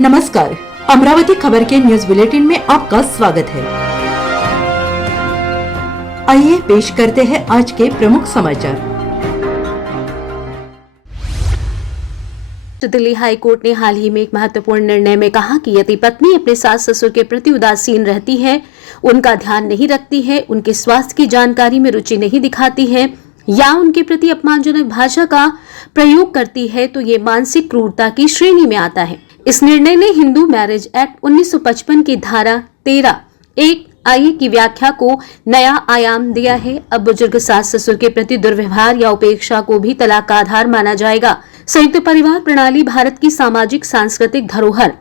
नमस्कार, अमरावती खबर के न्यूज बुलेटिन में आपका स्वागत है। आइए पेश करते हैं आज के प्रमुख समाचार। दिल्ली हाई कोर्ट ने हाल ही में एक महत्वपूर्ण निर्णय में कहा कि यदि पत्नी अपने सास ससुर के प्रति उदासीन रहती है, उनका ध्यान नहीं रखती है, उनके स्वास्थ्य की जानकारी में रुचि नहीं दिखाती है या उनके प्रति अपमानजनक भाषा का प्रयोग करती है तो ये मानसिक क्रूरता की श्रेणी में आता है। इस निर्णय ने हिंदू मैरिज एक्ट 1955 की धारा 13(1) की व्याख्या को नया आयाम दिया है। अब बुजुर्ग सास ससुर के प्रति दुर्व्यवहार या उपेक्षा को भी तलाक का आधार माना जाएगा। संयुक्त परिवार प्रणाली भारत की सामाजिक सांस्कृतिक धरोहर।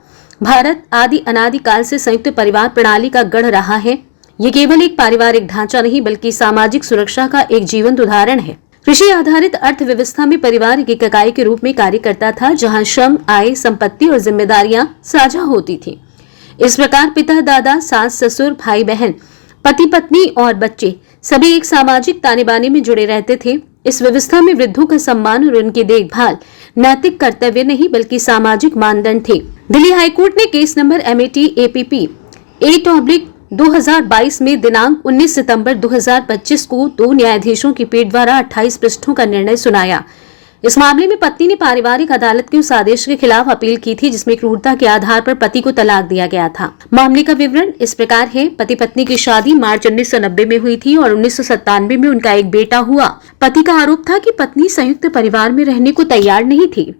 भारत आदि अनादि काल से संयुक्त परिवार प्रणाली का गढ़ रहा है। ये केवल एक पारिवारिक ढांचा नहीं बल्कि सामाजिक सुरक्षा का एक जीवंत उदाहरण है। कृषि आधारित अर्थव्यवस्था में परिवार एक इकाई के रूप में कार्य करता था, जहां श्रम, आय, संपत्ति और जिम्मेदारियां साझा होती थी। इस प्रकार पिता, दादा, सास, ससुर, भाई बहन, पति पत्नी और बच्चे सभी एक सामाजिक ताने बाने में जुड़े रहते थे। इस व्यवस्था में वृद्धों का सम्मान और उनकी देखभाल नैतिक कर्तव्य नहीं बल्कि सामाजिक मानदंड थे। दिल्ली हाईकोर्ट ने केस नंबर MAT APP 8/2022 में दिनांक 19 सितंबर 2025 को 2 न्यायाधीशों की पीठ द्वारा 28 पृष्ठों का निर्णय सुनाया। इस मामले में पत्नी ने पारिवारिक अदालत के उस आदेश के खिलाफ अपील की थी जिसमें क्रूरता के आधार पर पति को तलाक दिया गया था। मामले का विवरण इस प्रकार है। पति पत्नी की शादी मार्च 1990 में हुई थी और 1997 में उनका एक बेटा हुआ। पति का आरोप था कि पत्नी संयुक्त परिवार में रहने को तैयार नहीं थी।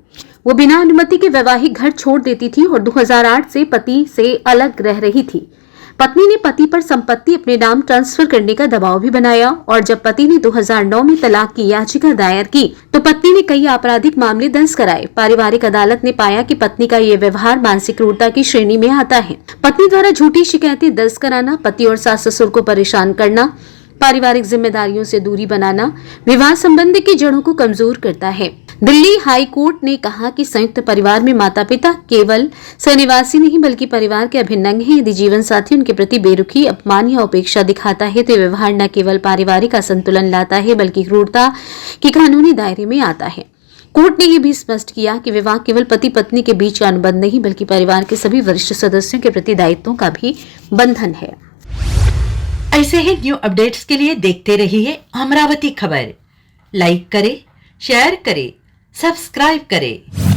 वो बिना अनुमति के वैवाहिक घर छोड़ देती थी और 2008 से पति से अलग रह रही थी। पत्नी ने पति पर संपत्ति अपने नाम ट्रांसफर करने का दबाव भी बनाया और जब पति ने 2009 में तलाक की याचिका दायर की तो पत्नी ने कई आपराधिक मामले दर्ज कराए। पारिवारिक अदालत ने पाया कि पत्नी का ये व्यवहार मानसिक क्रूरता की श्रेणी में आता है। पत्नी द्वारा झूठी शिकायतें दर्ज कराना, पति और सास ससुर को परेशान करना, पारिवारिक जिम्मेदारियों से दूरी बनाना विवाह संबंध की जड़ों को कमजोर करता है। दिल्ली हाई कोर्ट ने कहा कि संयुक्त परिवार में माता पिता केवल सहनिवासी नहीं बल्कि परिवार के अभिन्न अंग हैं। यदि जीवन साथी उनके प्रति बेरुखी, अपमान या उपेक्षा दिखाता है तो व्यवहार न केवल पारिवारिक असंतुलन लाता है बल्कि क्रूरता के कानूनी दायरे में आता है। कोर्ट ने यह भी स्पष्ट किया कि विवाह केवल पति पत्नी के बीच का अनुबंध नहीं बल्कि परिवार के सभी वरिष्ठ सदस्यों के प्रति दायित्वों का भी बंधन है। ऐसे ही न्यू अपडेट्स के लिए देखते रहिए अमरावती खबर। लाइक करें, शेयर करें, सब्सक्राइब करें।